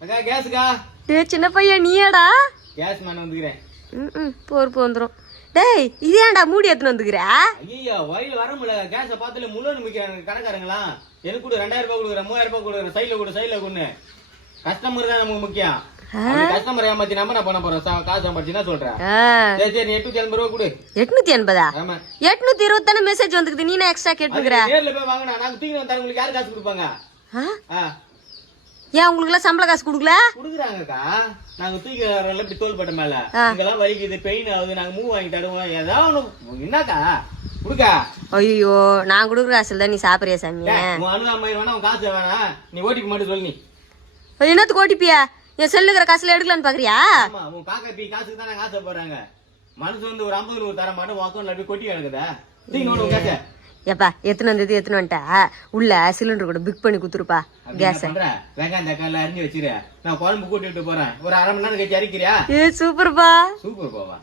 அக்கா கேஸ்க்கா. டேய் சின்ன பையன் நீயாடா? கேஸ் மேன் வந்துக்கிறேன். பொறுப்பு வந்துடும். டேய் இது ஏன்டா மூடி எடுத்துன்னு வந்துக்கிற? ஐயோ வயல் வர முடியல. கேஸை பார்த்துல முள்ளு முக்கிய கணக்காரங்களா எனக்கு கூட 2000 ரூபாய் கொடுக்குறேன், 3000 ரூபாய் கொடுக்குறேன். சைட்ல கொண்டு கஸ்டமர் தான் நமக்கு முக்கியம். கஸ்டமர் ஏமாத்தி நம்ம என்ன பண்ண போறோம்? காசு சம்பாதிச்சுன்னா சொல்றேன். சரி 880 ரூபாய் கொடு. 880? ஆமா 820 தானே மெசேஜ் வந்துக்குது. நீ எக்ஸ்ட்ரா கேட்டுக்கிற? நேர்ல போய் வாங்கினா நாங்க தூக்கி வந்தா உங்களுக்கு யாரு காசு கொடுப்பாங்க? ஏன் உங்களுக்கு எல்லாம் சம்பள காசு கொடுக்கல? குடுக்குறாங்கக்கா. நாங்க தூக்கி வரல இப்படி தோள்பட்ட மேல இங்கெல்லாம் வலிக்குது, பெயின் ஆகுது, நாங்க மூவ் வாங்கி தடுவோம். ஏதாவது என்னக்கா குடுக்கா. ஐயோ நான் கொடுக்குற காசுல தான் நீ சாப்பிடுறியா சாமி? உன் அனுதாம வேணா, உன் காசு வேணா, நீ ஓட்டிக்கு மட்டும் சொல்லு. நீ என்னத்துக்கு ஓட்டிப்பியா? என் செல்லுக்கிற காசுல எடுக்கலான்னு பாக்குறியா? ஆமா உன் காக்கா பி காசுக்கு தான் நாங்க ஆசைப்படுறாங்க. மனசு வந்து ஒரு 50 தர மாட்டோம். உன் அக்கௌண்ட்ல போய் கொட்டி கிடக்குதா? தூக்கி உன் காசை ஏப்பா எத்தனை வந்தது எத்தனை வந்துட்டா உள்ள சிலிண்டர் கூட புக் பண்ணி குத்துருப்பா. கேஸ் வெங்காயம் தக்காளி அரிஞ்சு வச்சிரு. நான் குழம்பு கூட்டிட்டு போறேன். ஒரு 1/2 மணி நேரம் கழிச்சு அரிக்கிறியா? சூப்பர்ப்பா. சூப்பர் பாவா.